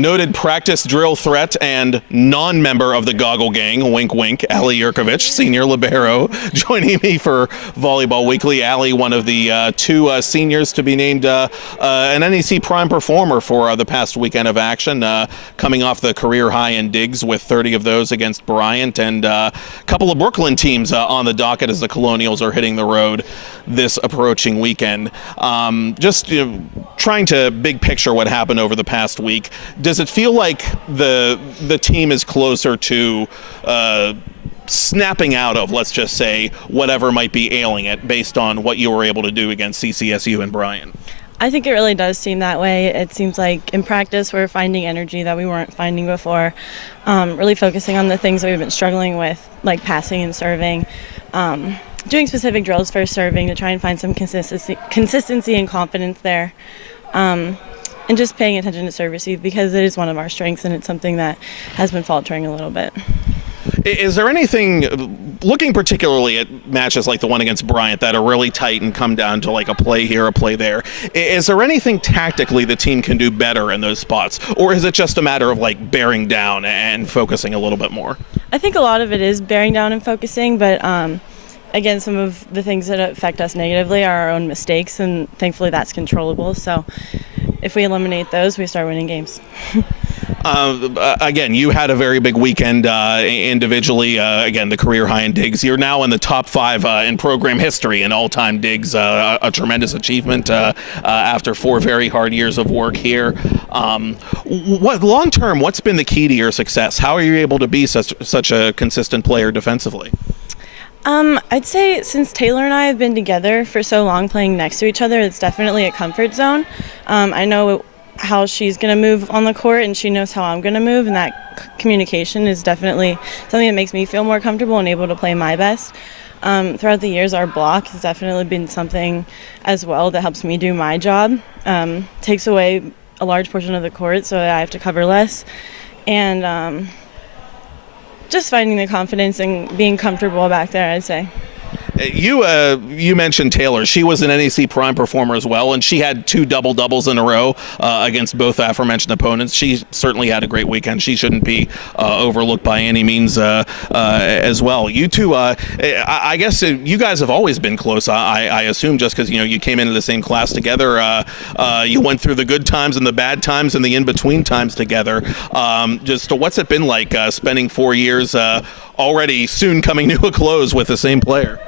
Noted practice drill threat and non-member of the Goggle Gang, wink wink, Allie Yurkovich, senior libero, joining me for Volleyball Weekly. Allie, one of the two seniors to be named an NEC Prime Performer for the past weekend of action, coming off the career high in digs with 30 of those against Bryant, and a couple of Brooklyn teams on the docket as the Colonials are hitting the road this approaching weekend. Trying to big picture what happened over the past week. Does it feel like the team is closer to snapping out of, let's just say, whatever might be ailing it based on what you were able to do against CCSU and Bryant? I think it really does seem that way. It seems like in practice we're finding energy that we weren't finding before, really focusing on the things that we've been struggling with, like passing and serving, doing specific drills for serving to try and find some consistency and confidence there, and just paying attention to serve receive because it is one of our strengths and it's something that has been faltering a little bit. Is there anything, looking particularly at matches like the one against Bryant that are really tight and come down to like a play here, a play there, is there anything tactically the team can do better in those spots? Or is it just a matter of like bearing down and focusing a little bit more? I think a lot of it is bearing down and focusing, but again, some of the things that affect us negatively are our own mistakes, and thankfully that's controllable. So if we eliminate those, we start winning games. Again, you had a very big weekend individually. Again, the career high in digs. You're now in the top 5 in program history in all-time digs. A tremendous achievement after 4 very hard years of work here. What long-term? What's been the key to your success? How are you able to be such a consistent player defensively? I'd say since Taylor and I have been together for so long playing next to each other, it's definitely a comfort zone. I know how she's going to move on the court and she knows how I'm going to move, and that communication is definitely something that makes me feel more comfortable and able to play my best. Throughout the years, our block has definitely been something as well that helps me do my job. Takes away a large portion of the court so that I have to cover less. And just finding the confidence and being comfortable back there, I'd say. You mentioned Taylor. She was an NEC Prime Performer as well, and she had 2 double-doubles in a row against both aforementioned opponents. She certainly had a great weekend. She shouldn't be overlooked by any means as well. You two, I guess you guys have always been close, I assume, just because you came into the same class together. You went through the good times and the bad times and the in-between times together. Just what's it been like spending 4 years already soon coming to a close with the same player?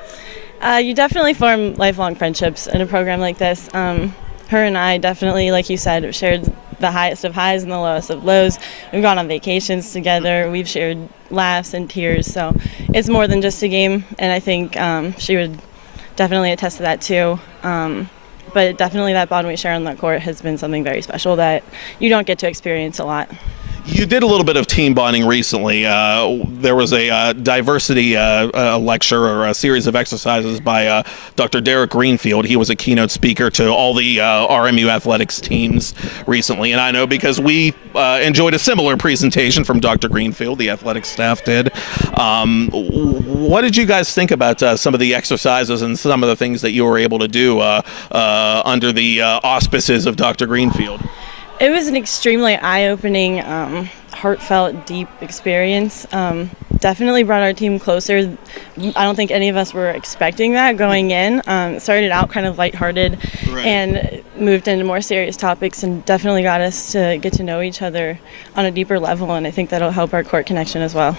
You definitely form lifelong friendships in a program like this. Her and I definitely, like you said, have shared the highest of highs and the lowest of lows. We've gone on vacations together. We've shared laughs and tears. So it's more than just a game, and I think she would definitely attest to that too. But definitely that bond we share on the court has been something very special that you don't get to experience a lot. You did a little bit of team bonding recently. There was a diversity lecture or a series of exercises by Dr. Derek Greenfield. He was a keynote speaker to all the RMU athletics teams recently. And I know because we enjoyed a similar presentation from Dr. Greenfield, the athletics staff did. What did you guys think about some of the exercises and some of the things that you were able to do under the auspices of Dr. Greenfield? It was an extremely eye-opening, heartfelt, deep experience. Definitely brought our team closer. I don't think any of us were expecting that going in. Started out kind of lighthearted, right, and moved into more serious topics, and definitely got us to get to know each other on a deeper level, and I think that'll help our court connection as well.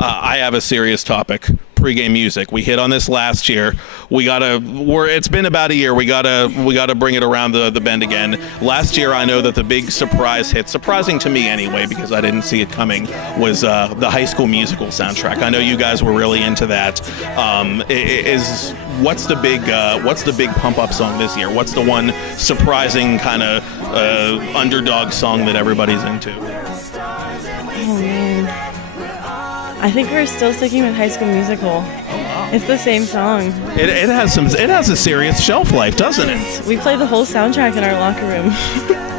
I have a serious topic. Pregame music. We hit on this last year. It's been about a year. We gotta bring it around the bend again. Last year, I know that the big surprise hit, surprising to me anyway, because I didn't see it coming, was the High School Musical soundtrack. I know you guys were really into that. What's the big pump up song this year? What's the one surprising kind of underdog song that everybody's into? Oh man. I think we're still sticking with High School Musical. Oh, wow. It's the same song. It has a serious shelf life, doesn't it? We play the whole soundtrack in our locker room.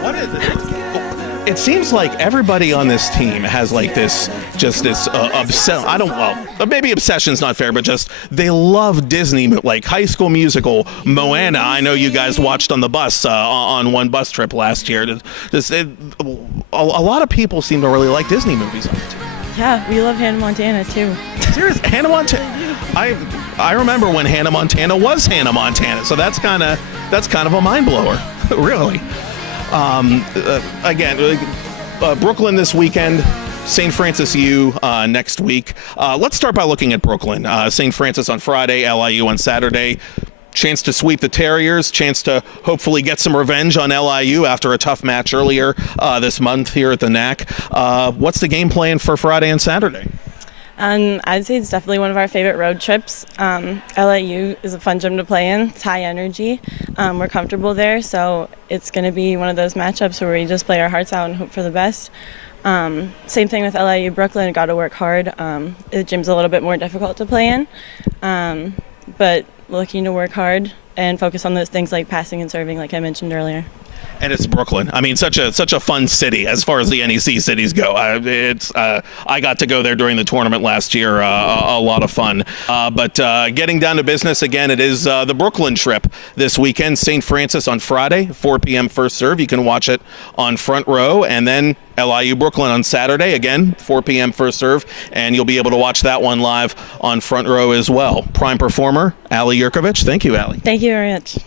What is it? It seems like everybody on this team has like this I don't, well, maybe obsession's not fair, but just they love Disney, like High School Musical, Moana. I know you guys watched on the bus on one bus trip last year. A lot of people seem to really like Disney movies on it. Yeah, we love Hannah Montana too. Serious, Hannah Montana. I remember when Hannah Montana was Hannah Montana, so that's kind of a mind blower, really. Brooklyn this weekend, St. Francis U next week. Let's start by looking at Brooklyn. St. Francis on Friday, LIU on Saturday. Chance to sweep the Terriers, chance to hopefully get some revenge on LIU after a tough match earlier this month here at the NAC. What's the game plan for Friday and Saturday? I'd say it's definitely one of our favorite road trips. LIU is a fun gym to play in. It's high energy. We're comfortable there, so it's going to be one of those matchups where we just play our hearts out and hope for the best. Same thing with LIU Brooklyn. Got to work hard. The gym's a little bit more difficult to play in, but looking to work hard and focus on those things like passing and serving, like I mentioned earlier. And it's Brooklyn. I mean, such a fun city as far as the NEC cities go. I got to go there during the tournament last year. A lot of fun. But getting down to business again, it is the Brooklyn trip this weekend. St. Francis on Friday, 4 p.m. first serve. You can watch it on Front Row, and then LIU Brooklyn on Saturday, again 4 p.m. first serve, and you'll be able to watch that one live on Front Row as well. Prime performer Allie Yurkovich. Thank you, Allie. Thank you very much.